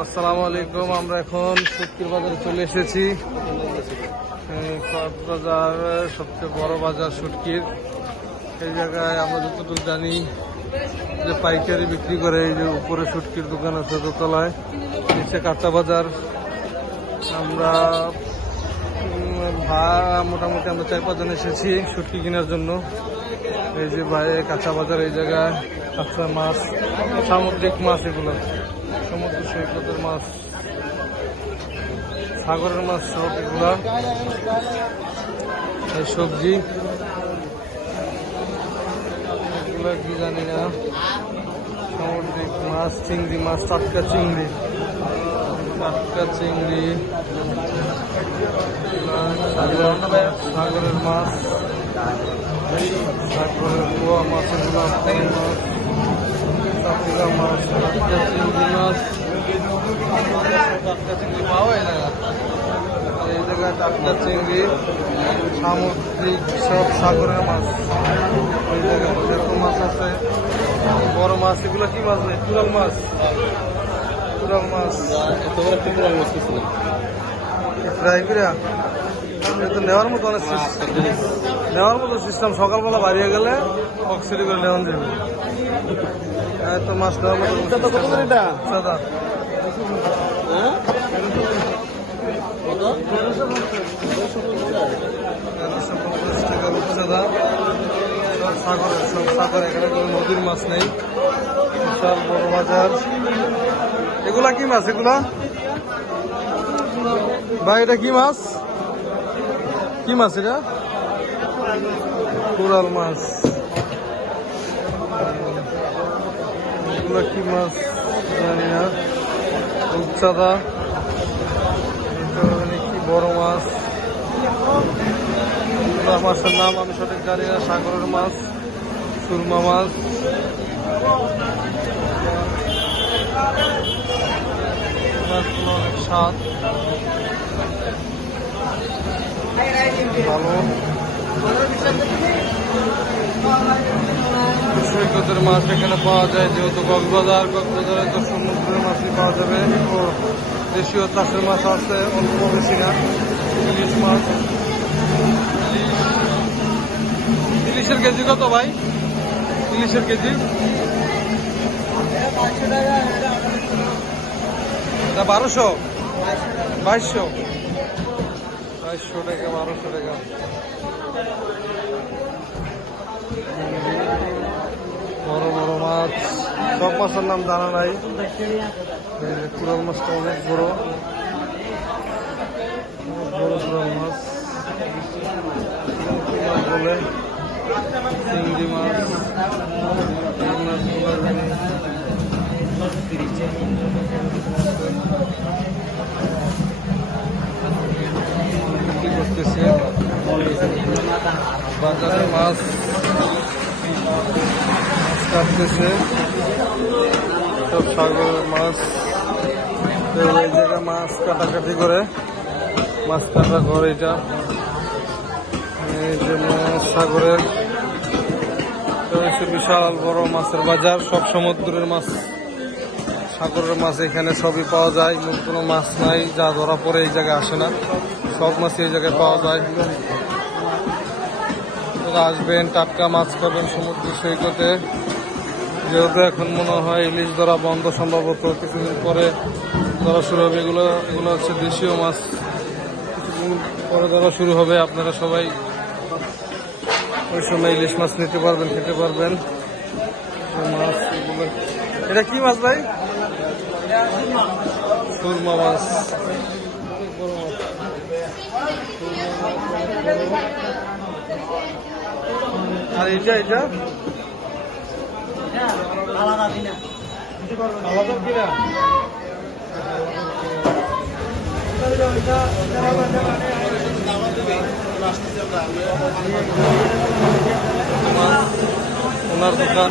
আসসালামু আলাইকুম, আমরা এখন শুক্তির বাজারে চলে এসেছি। কক্সবাজারের সবচেয়ে বড় বাজার শুটকির। এই জায়গায় আমরা যতটুকু জানি যে পাইকারি বিক্রি করে এই যে উপরে শুটকির দোকান আছে দোতলায়, নিচে কাঁচা বাজার। আমরা ভা- মোটামুটি আমরা চার পাঁচজন এসেছি শুটকি কেনার জন্য। এই যে বাইরে কাঁচা বাজার এই জায়গায়, কাঁচা মাছ, সামুদ্রিক মাছ এগুলো। সমুদ্র সৈকতের মাছ, সাগরের মাছ সব এগুলা। এই সবজি। এগুলো কি জানি না। সামুদ্রিক মাছ, চিংড়ি মাছ, টাটকা চিংড়ি। টাটকা চিংড়ি সাগর- সাগরের মাছ সাগরের পোয়া মাছ, এগুলো মাছ টাটকা মাছ, টাটকা চিংড়ি মাছ। টাটকা চিংড়ি পাওয়া যায় এই জায়গায় টাটকা চিংড়ি, সামুদ্রিক সব সাগরের মাছ। ওই জায়গায় যত মাছ আছে। বড় মাছ, এগুলো কি মাছ ভাই? কুড়াল মাছ। কুড়াল মাছ ফ্রাই করে এটা তো নেওয়ার মতো অনেক সিস্টেম নেওয়ার মতো সিস্টেম সকালবেলা বাড়িয়ে গেলে অক্সিডি করে নেওয়া যাবে। হ্যাঁ তো মাছ নেওয়ার মতো সাগরের সব সাগর এখানে কোনো নদীর মাছ নেই। বিশাল বড় বাজার। এগুলা কি মাছ এগুলা? ভাই, এটা কি মাছ? কি মাছ এটা? কোরাল মাছ। এগুলা কি মাছ? কি বড় মাছ? মাছের নাম আমি সঠিক জানি না। সাগরের মাছ, সুরমা মাছ। অনেক সৈকতের মাছ এখানে পাওয়া যায়, যেহেতু কক্সবাজার, কক্সবাজারে তো সমুদ্রের মাছই পাওয়া যাবে, ও দেশীয় চাষের মাছ আছে, অল্প বেশি না, ইলিশ মাছ। ইলিশের কেজি কত ভাই? ইলিশের কেজি? তা বারোশো? বাইশশো? বাইশশো টাকা, বারোশো টাকা। বড় বড় মাছ। সব মাছের নাম জানা নাই। কুড়াল মাছটা অনেক বড়। বড় কুড়াল মাছ। বলে চিংড়ি মাছ। বাজারে মাছ কাটতেছে সব সাগরের মাছ এই জায়গায় মাছ কাটাকাটি করে মাছ কাটা ঘর এটা এই যে মাছ সাগরের বিশাল বড় মাছের বাজার সব সমুদ্রের মাছ সাগরের মাছ এখানে সবই পাওয়া যায়। এমন কোনো মাছ নাই যা ধরা পড়ে এই জায়গায় আসে না। সব মাছ এই জায়গায় পাওয়া যায়। আসবেন, টাটকা মাছ খাবেন সমুদ্র সৈকতে। যেহেতু এখন মনে হয় ইলিশ ধরা বন্ধ সম্ভবত। কিছুদিন পরে ধরা শুরু হবে। এগুলো এগুলো হচ্ছে দেশীয় মাছ। কিছুদিন পরে ধরা শুরু হবে। আপনারা সবাই ওই সময় ইলিশ মাছ নিতে পারবেন, খেতে পারবেন। মাছ, এগুলো। এটা কি মাছ ভাই? সুরমা মাছ অনেক বড় মাছ। সুরমা মাছ অনেক বড়। আর এটা এটা আলাদা দিনা আলাদা কিনা ওনার দোকান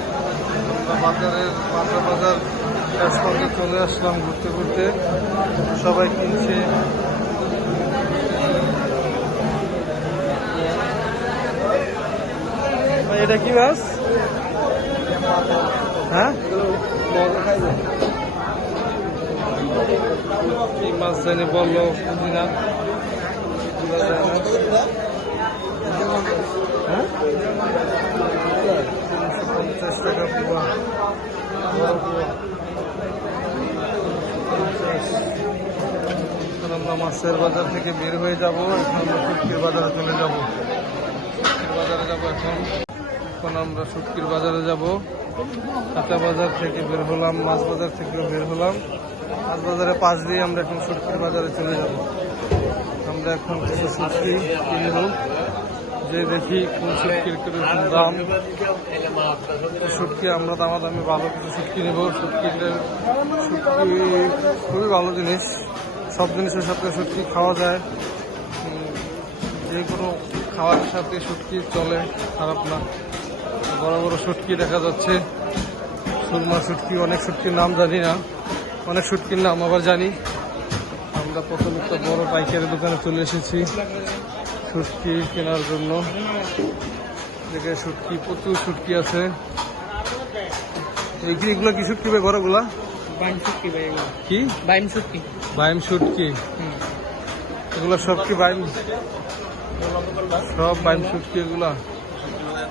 ওই জায়গায় সব একদম ফ্রেশ আমরা বাজারের বাজার বাজার শেষ পর্যন্ত চলে আসলাম ঘুরতে ঘুরতে সবাই কিনছে ভাই, এটা কি মাছ হ্যাঁ কি মাছ জানি বলল বুঝি না বোঝা যায় না। হ্যাঁ তিনশো আমরা মাছের বাজার থেকে বের হয়ে যাব, এখন আমরা শুটকির বাজারে চলে যাব। বাজারে যাব এখন। এখন আমরা শুটকির বাজারে যাব। কাঁচা বাজার থেকে বের হলাম, মাছ বাজার থেকে বের হলাম। মাছ বাজারে পাশ দিয়ে আমরা এখন শুটকির বাজারে চলে যাব। আমরা এখন কিছু শুটকি কিনব যে দেখি কোন শুটকির দাম। শুটকি আমরা দামাদামি ভালো কিছু শুটকি নেব। শুটকিটা শুটকি খুবই ভালো জিনিস। সব জিনিসের সাথে শুটকি খাওয়া যায়। যে কোনো খাওয়ার সাথে শুটকি চলে, খারাপ না। বড় বড় শুটকি দেখা যাচ্ছে। সুরমা শুটকি, অনেক শুটকির নাম জানি না। অনেক শুটকির নাম আবার জানি। আমরা প্রথম একটা বড় পাইকারি দোকানে চলে এসেছি। শুটকি কেনার জন্য। দেখে শুটকি প্রচুর শুটকি আছে। এইগুলি এগুলো কি শুটকি ভাই বড়গুলা বাইম শুটকি ভাই কি? বাইম শুটকি বাইম শুটকি এগুলো সব কি বাইম? সব বাইম শুটকি এগুলা। আমরা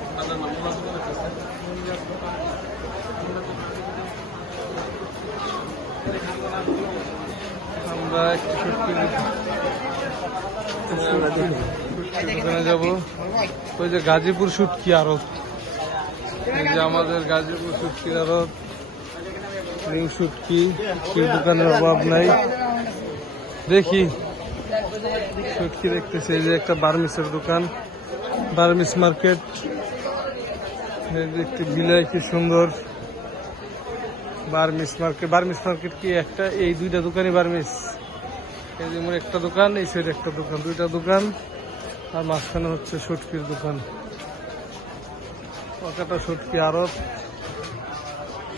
একটু দোকানে যাব। ওই যে গাজীপুর শুটকি আড়ত এই যে আমাদের গাজীপুর শুটকির আড়ত নিউ শুটকির দোকানের অভাব নাই। দেখি। শুটকি দেখতেছি। এই যে একটা বার্মিসের দোকান। Burmese market. যে বিলাই কি সুন্দর। বার্মিস মার্কেট বার্মিস মার্কেট কি একটা? এই দুইটা দোকানই বার্মিস। এই যেমন একটা দোকান, এই সাইড একটা দোকান, দুইটা দোকান। আর মাঝখানে হচ্ছে শুটকির দোকান। একটা শুটকি আরত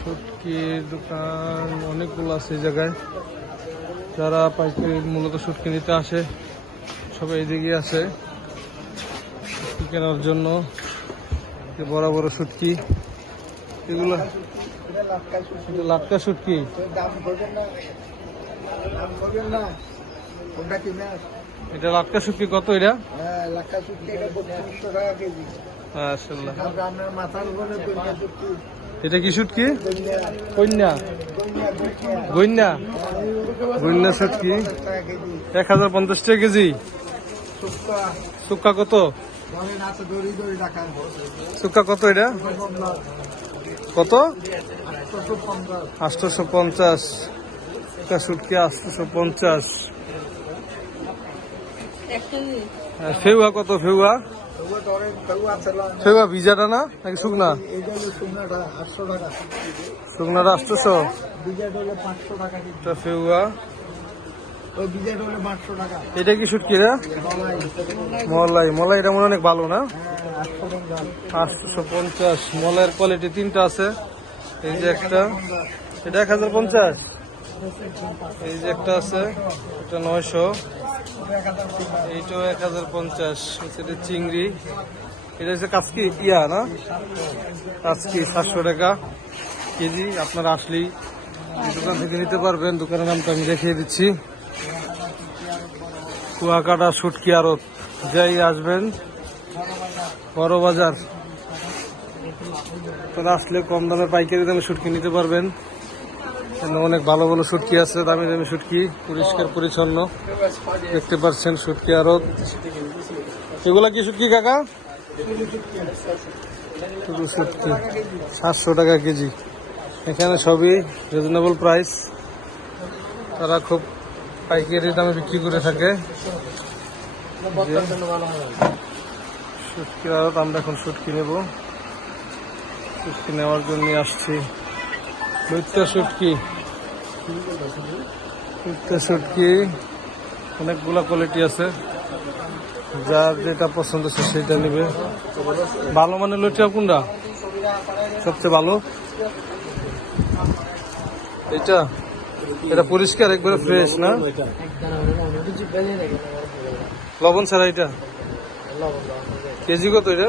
শুটকির দোকান অনেকগুলো আছে এই জায়গায়। যারা পাইকারি মূলত শুটকি নিতে আসে, সবাই এদিকে আছে কেনার জন্য। বড় বড় শুটকি এগুলো এটা লাটকা শুটকি? দাম করবেন না দাম করবেন না কোনটা কিনে এটা লাটকা শুটকি কত এটা? হ্যাঁ শুটকি এটা বত্রিশশো টাকা কেজি। মাশাআল্লাহ। আর আপনার মাথার উপরে কন্যা শুটকি। এটা কি শুটকি? গইন্যা শুটকি। টাকা কেজি। এক হাজার পঞ্চাশ টাকা কেজি। শুক্কা শুক্কা কত? শুক্কা কত এটা? কত? আটশোশো পঞ্চাশ। শুক্কা শুটকি আটশোশো পঞ্চাশ। আর ফেউয়া কত ফেউয়া? ফেউয়া ভিজাটা না নাকি শুকনা? শুকনাটা আটশোশো। ফেউয়া। এটা কি শুটকি রে? মলাই। মলাই এটা মনে অনেক ভালো না? হ্যাঁ আটশো পঞ্চাশ। মলাইয়ের কোয়ালিটি তিনটা আছে। এই যে একটা, এটা এক হাজার পঞ্চাশ। এই যে একটা আছে, এটা নয়শো। এইটাও এক হাজার পঞ্চাশ এটা চিংড়ি। এটা হচ্ছে কাজকি ইয়া না? কাজকি সাতশো টাকা কেজি, আপনারা আসলেই এই দোকান থেকে নিতে পারবেন। দোকানের নামটা আমি দেখিয়ে দিচ্ছি। কুয়াকাটা, সুটকি আড়ত। যাই আসবেন, বড় বাজার। আপনারা আসলে কম দামে পাইকারি দামে শুটকি নিতে পারবেন। অনেক ভালো ভালো শুটকি আছে, দামি দামি শুটকি পরিষ্কার, পরিচ্ছন্ন। দেখতে পাচ্ছেন শুটকি আরও। এগুলা কি শুটকি কাকা? শুটকি সাতশো টাকা কেজি। এখানে সবই রিজনেবল প্রাইস তারা খুব পাইকারি দামে বিক্রি করে থাকে। শুটকি আড়ত আমরা এখন শুটকি নেব। শুটকি নেওয়ার জন্য আসছি। লইত্যা শুটকি লইত্যা শুটকি অনেকগুলা কোয়ালিটি আছে। যার যেটা পছন্দ সে সেটা নেবে। ভালো মানে লইটা কোনটা? সবচেয়ে ভালো। এটা এটা পরিষ্কার, একবারে ফ্রেশ না? লবণ ছাড়া এটা কেজি কত এটা?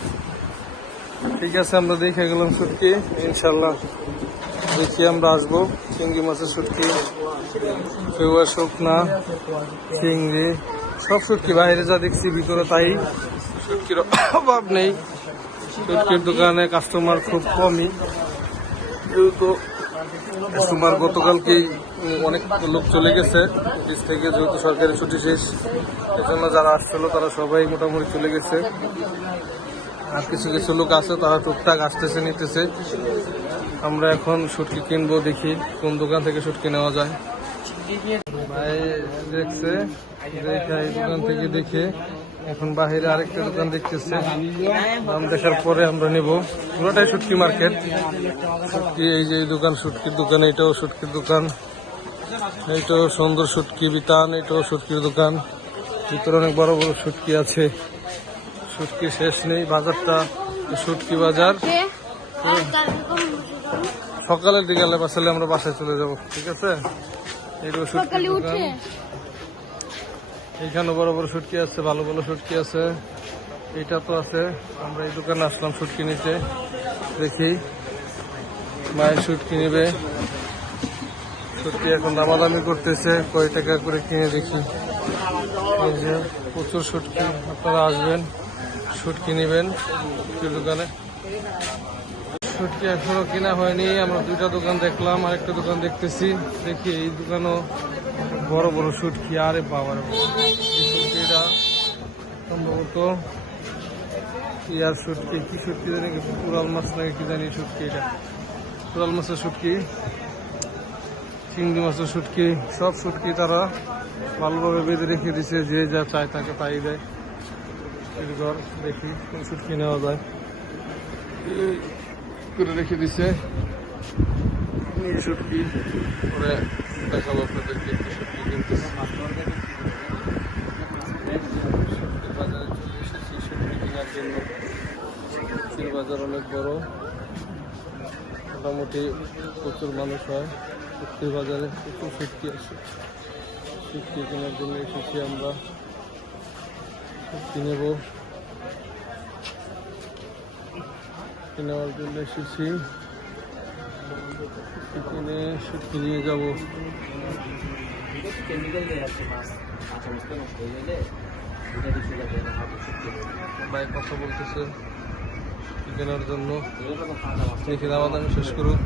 ঠিক আছে, আমরা দেখে গেলাম শুটকি ইনশাল্লাহ দেখি আমরা আসব। চিংড়ি মাছের শুটকি পেউয়া শুকনা, চিংড়ি, সব শুটকি বাইরে যা দেখছি, ভিতরে তাই। শুটকির অভাব নেই। শুটকির দোকানে কাস্টমার খুব কমই। যেহেতু কাস্টমার গতকালকেই অনেক লোক চলে গেছে। অফিস থেকে যেহেতু সরকারি ছুটি শেষ, এজন্য যারা আসছিল তারা সবাই মোটামুটি চলে গেছে। আর কিছু কিছু লোক আছে, তারা টুকটাক আসতেছে, নিতেছে। আমরা এখন শুটকি কিনবো, দেখি কোন দোকান থেকে শুটকি নেওয়া যায়। ভাই দেখছে, দেখে এই দোকান থেকে দেখে এখন বাহিরে আরেকটা দোকান দেখতেছে। দাম দেখার পরে আমরা নেব। পুরোটাই শুটকি মার্কেট। শুটকি, এই যে দোকান, শুটকির দোকান এইটাও শুটকির দোকান। এইটাও সুন্দর শুটকি বিতান, এটাও শুটকির দোকান। ভিতরে অনেক বড় বড় শুটকি আছে। শুটকি শেষ নেই বাজারটা শুটকি বাজার। সকালের দিকে আলে বাসালে আমরা বাসায় চলে যাব ঠিক আছে? শুটকি এইখানে বড় বড় শুটকি আছে ভালো ভালো শুটকি আছে। এটা তো আছে আমরা এই দোকানে আসলাম শুটকি নিতে। দেখি মায়ের শুটকি নেবে। শুটকি এখন দামাদামি করতেছে কয় টাকা করে কিনে দেখি। প্রচুর শুটকি আপনারা আসবেন। শুটকি নেবেন শুটকির দোকানে। শুটকি এখনও কেনা হয়নি, আমরা দুইটা দোকান দেখলাম, আরেকটা দোকান দেখতেছি, দেখি এই দোকানও বড় বড় শুটকি, আরে এই শুটকিটা সম্ভবত ইয়ার শুটকি, কি শুটকি জানি, কুড়াল মাছ নাকি কি জানি শুটকি এটা। কুড়াল মাছের শুটকি, চিংড়ি মাছের শুটকি, সব শুটকি তারা ভালোভাবে বেঁধে রেখে দিছে, যে যা চায় তাকে তাই দেয়। এরপর দেখি কোন শুটকি নেওয়া যায় করে রেখে দিছে এই শুটকি পরে দেখাবো আপনাদেরকে কি শুটকি কিনতেছে শুটকির বাজারে চলে এসেছি শুটকি কেনার জন্য শুটকির বাজার অনেক বড় মোটামুটি প্রচুর মানুষ হয় শুটকির বাজারে প্রচুর শুটকি আছে শুটকি কেনার জন্য এসেছি আমরা নেব। নেওয়ার জন্য এসেছি। কিনে শুটকি নিয়ে যাব। ভাই কথা বলতেছে কেনার জন্য। দেখি দাম দামি শেষ করুক।